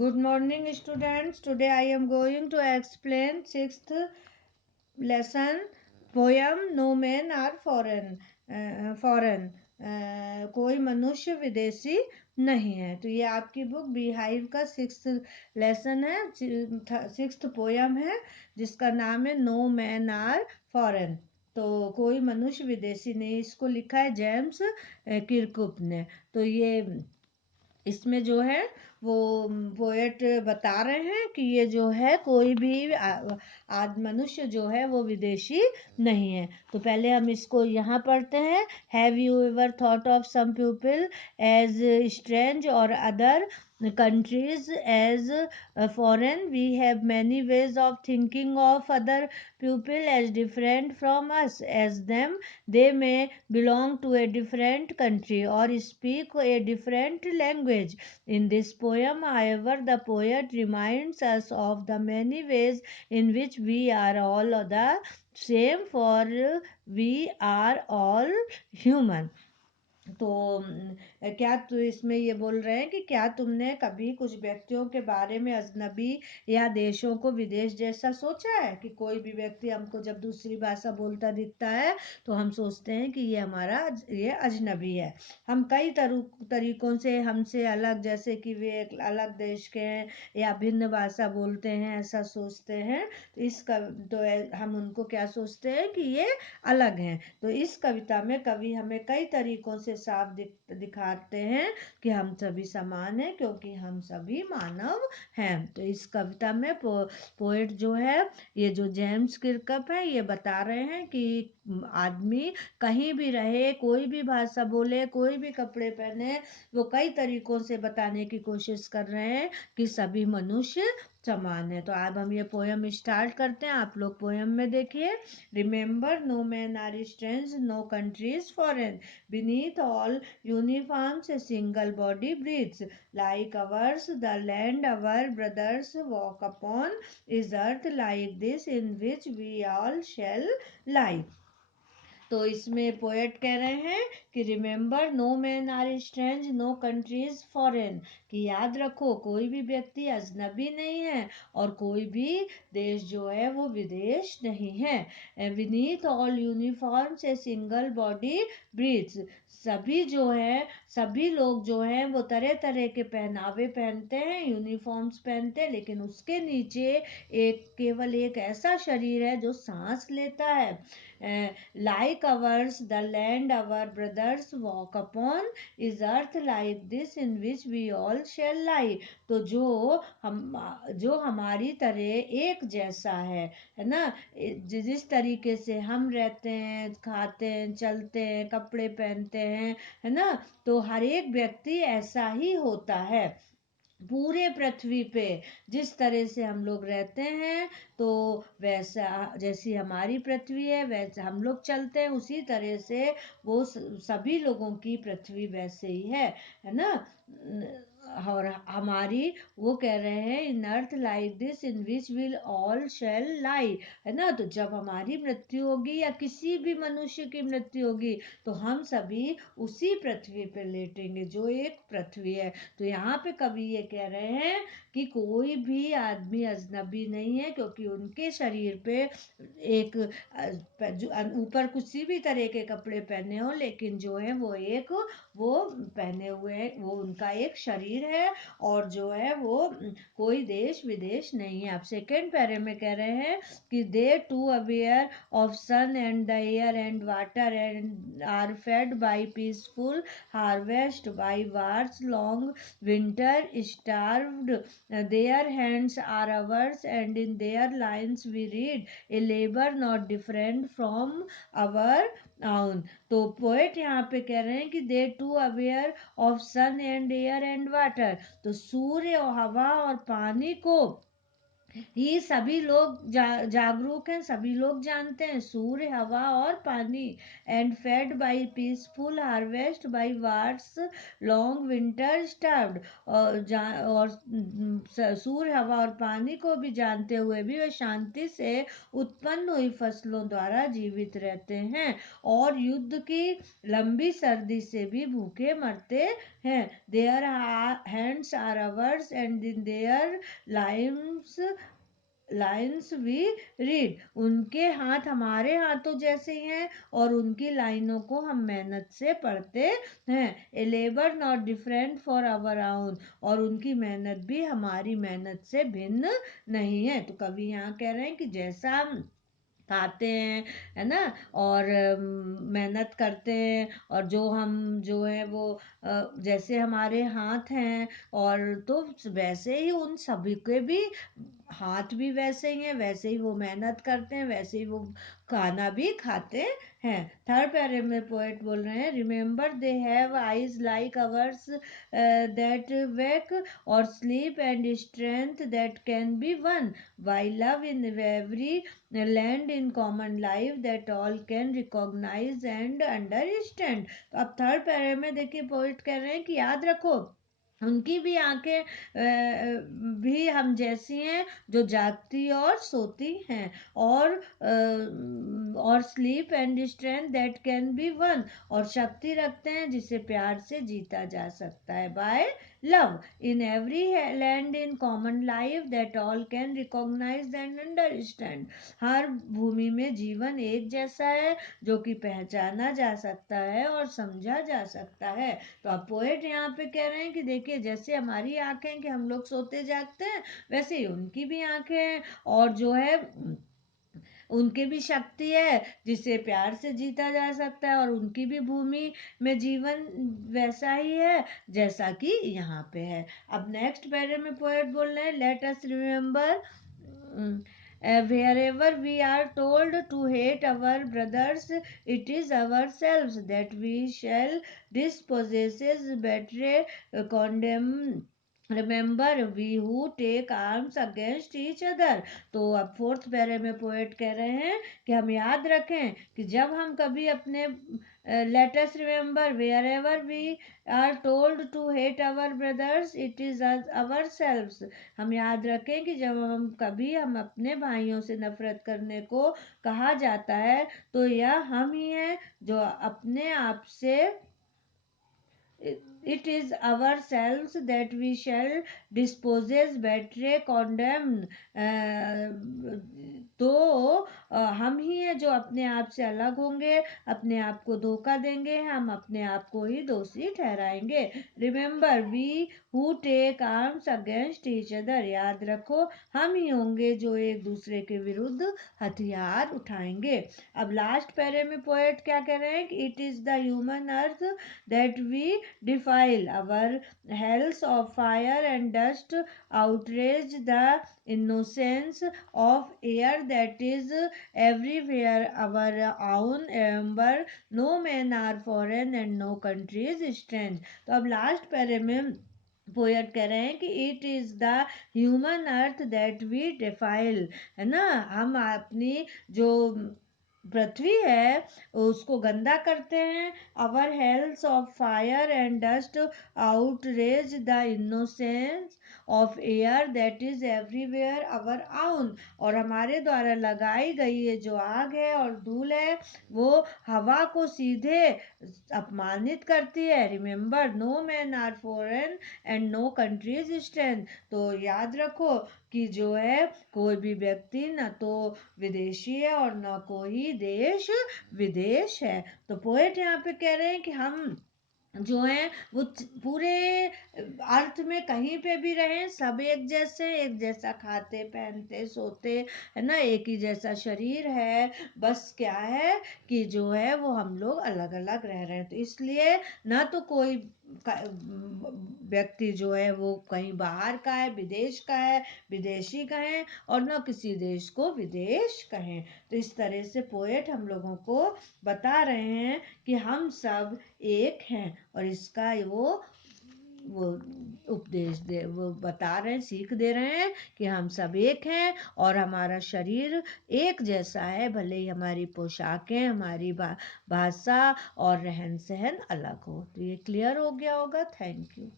Good morning, students. Today I am going to explain sixth lesson poem No Men Are Foreign. Foreign कोई मनुष्य विदेशी नहीं है। तो ये आपकी बुक बीहाइव का सिक्स्थ लेसन है, सिक्स्थ पोयम है जिसका नाम है नो मैन आर फॉरेन। तो कोई मनुष्य विदेशी नहीं, इसको लिखा है जेम्स किरकुप ने। तो ये इसमें जो है वो पोएट बता रहे हैं कि ये जो है कोई भी आज मनुष्य जो है वो विदेशी नहीं है। तो पहले हम इसको यहाँ पढ़ते हैं। Have you ever thought of some people as strange और other countries as foreign? We have many ways of thinking of other people as different from us as them. They may belong to a different country or speak a different language. In this poem, however, the poet reminds us of the many ways in which we are all the same, for we are all human. तो क्या तो इसमें ये बोल रहे हैं कि क्या तुमने कभी कुछ व्यक्तियों के बारे में अजनबी या देशों को विदेश जैसा सोचा है कि कोई भी व्यक्ति हमको जब दूसरी भाषा बोलता दिखता है तो हम सोचते हैं कि ये अजनबी है। हम कई तरीकों से हमसे अलग, जैसे कि वे एक अलग देश के हैं या भिन्न भाषा बोलते हैं, ऐसा सोचते हैं। तो हम उनको क्या सोचते हैं कि ये अलग हैं। तो इस कविता में कवि हमें कई तरीकों से साफ दिखाते हैं कि हम सभी समान हैं क्योंकि हम सभी मानव हैं। तो इस कविता में पोएट जो है, ये जो जेम्स किरकप है, ये बता रहे हैं कि आदमी कहीं भी रहे, कोई भी भाषा बोले, कोई भी कपड़े पहने, वो कई तरीकों से बताने की कोशिश कर रहे हैं कि सभी मनुष्य समान है। तो अब हम ये पोयम स्टार्ट करते हैं। आप लोग पोयम में देखिए। Remember, no men are strange, no country is foreign. Beneath all uniforms, a single body breathes. Like ours, the land our brothers walk upon is earth like this in which we all shall lie. तो इसमें poet कह रहे हैं कि remember no man are strange no country is foreign, कि याद रखो कोई भी व्यक्ति अजनबी नहीं है और कोई भी देश जो है वो विदेश नहीं है। Beneath all uniforms a single body breathes. सभी जो है, सभी लोग जो हैं वो तरह तरह के पहनावे पहनते हैं, यूनिफॉर्म्स पहनते हैं, लेकिन उसके नीचे केवल एक ऐसा शरीर है जो सांस लेता है। Like ours, the land our brothers walk upon is earth like this in which we all shall lie. तो जो हमारी तरह एक जैसा है ना, जिस तरीके से हम रहते हैं, खाते हैं, चलते हैं, कपड़े पहनते हैं, है ना, तो हर एक व्यक्ति ऐसा ही होता है। पूरे पृथ्वी पे जिस तरह से हम लोग रहते हैं, तो वैसा जैसी हमारी पृथ्वी है वैसे हम लोग चलते हैं, उसी तरह से वो सभी लोगों की पृथ्वी वैसे ही है ना। और हमारी, वो कह रहे हैं in earth like this in which will all shall lie, है ना। तो जब हमारी मृत्यु होगी या किसी भी मनुष्य की मृत्यु होगी तो हम सभी उसी पृथ्वी पर लेटेंगे जो एक पृथ्वी है। तो यहाँ पे कवि ये कह रहे हैं कि कोई भी आदमी अजनबी नहीं है क्योंकि उनके शरीर पे एक ऊपर किसी भी तरह के कपड़े पहने हो, लेकिन जो है वो पहने हुए है, वो उनका एक शरीर है और जो है वो कोई देश विदेश नहीं है। आप सेकेंड पैरे में कह रहे हैं कि they too aware of sun and the air and water and are fed by peaceful harvest by wars long winter starved. Their hands are ours and in their lines we read a labor not different from our own. तो poet यहाँ पे कह रहे हैं कि they too aware of sun and air and water. तो सूर्य और हवा और पानी को ये सभी लोग जागरूक हैं, सभी लोग जानते हैं। सूर्य, हवा और पानी, and fed by peaceful harvest by wars long winter starved. और सूर्य, हवा और पानी को भी जानते हुए भी वे शांति से उत्पन्न हुई फसलों द्वारा जीवित रहते हैं, और युद्ध की लंबी सर्दी से भी भूखे मरते हैं। Their hands are ours and in their limes lines we read. उनके हाथ हमारे हाथों जैसे ही हैं, और उनकी लाइनों को हम मेहनत से पढ़ते हैं। A labour not different for our own. और उनकी मेहनत भी हमारी मेहनत से भिन्न नहीं है। तो कवि यहाँ कह रहे हैं कि जैसा हम खाते हैं, है ना, और मेहनत करते हैं, और जो हम जो है वो जैसे हमारे हाथ हैं, और तो वैसे ही उन सभी के भी हाथ भी वैसे ही हैं, वैसे ही वो मेहनत करते हैं, वैसे ही वो खाना भी खाते हैं। थर्ड पैरे में पोएट बोल रहे हैं, remember they have eyes like ours that wake or sleep and strength that can be won, by love in every land in common life that all can recognise and understand. तो अब third पैरे में देखिए poet कह रहे हैं कि याद रखो, उनकी भी आंखें भी हम जैसी हैं, जो जागती और सोती हैं, और sleep and strength that can be one, और शक्ति रखते हैं जिसे प्यार से जीता जा सकता है, by love in every land in common life that all can recognise and understand. हर भूमि में जीवन एक जैसा है, जो कि पहचाना जा सकता है और समझा जा सकता है। तो अब पोएट यहाँ पे कह रहे हैं कि देखिए, जैसे हमारी आंखें कि हम लोग सोते जागते हैं, वैसे ही उनकी भी आंखें हैं, और जो है उनके भी शक्ति है जिसे प्यार से जीता जा सकता है, और उनकी भी भूमि में जीवन वैसा ही है जैसा कि यहाँ पे है। अब नेक्स्ट पैरे में पोएट बोल रहे हैं, let us remember wherever we are told to hate our brothers, it is ourselves that we shall dispossesses, betray, condemn. Remember, we who take arms against each other. तो अब फोर्थ पैरे में poet कह रहे हैं कि हम याद रखें कि जब हम कभी अपने let us remember wherever we are told to hate our brothers, it is ourselves. हम याद रखें कि जब हम अपने भाइयों से नफरत करने को कहा जाता है, तो यह हम ही हैं जो अपने आप से it is ourselves that we shall disposes, betray, condemn. तो हम ही हैं जो अपने आप से अलग होंगे, अपने आप को धोखा देंगे, हम अपने आप को ही दोषी ठहराएंगे। Remember we who take arms against each other. याद रखो, हम ही होंगे जो एक दूसरे के विरुद्ध हथियार उठाएंगे। अब लास्ट पैरे में पोएट क्या कह रहे हैं कि it is the human earth that we defile, our hells of fire and dust outrage the innocence of air that is everywhere our own ember, no men are foreign and no country is strange। तो अब last पैरे में poet कह रहे हैं कि it is the human earth that we defile, है ना, हम अपनी जो पृथ्वी है उसको गंदा करते हैं। Our hells of fire and dust outrage the innocence of air that is everywhere our own. और हमारे द्वारा लगाई गई ये जो आग है और धूल है, वो हवा को सीधे अपमानित करती है। Remember, no man are foreign and no countries strength. तो याद रखो कि जो है कोई भी व्यक्ति न तो विदेशी है और न कोई देश विदेश है। तो पोएट यहाँ पे कह रहे हैं कि हम जो है वो पूरे अर्थ में कहीं पे भी रहें, सब एक जैसे, एक जैसा खाते पहनते सोते, है ना, एक ही जैसा शरीर है। बस क्या है कि जो है वो हम लोग अलग अलग रह रहे हैं। तो इसलिए ना तो कोई व्यक्ति जो है वो कहीं बाहर का है, विदेश का है, विदेशी कहें, और न किसी देश को विदेश कहें। तो इस तरह से पोएट हम लोगों को बता रहे हैं कि हम सब एक हैं, और इसका वो वो उपदेश दे वो बता रहे हैं, सीख दे रहे हैं कि हम सब एक हैं और हमारा शरीर एक जैसा है, भले ही हमारी पोशाकें, हमारी भाषा और रहन सहन अलग हो। तो ये क्लियर हो गया होगा। Thank you.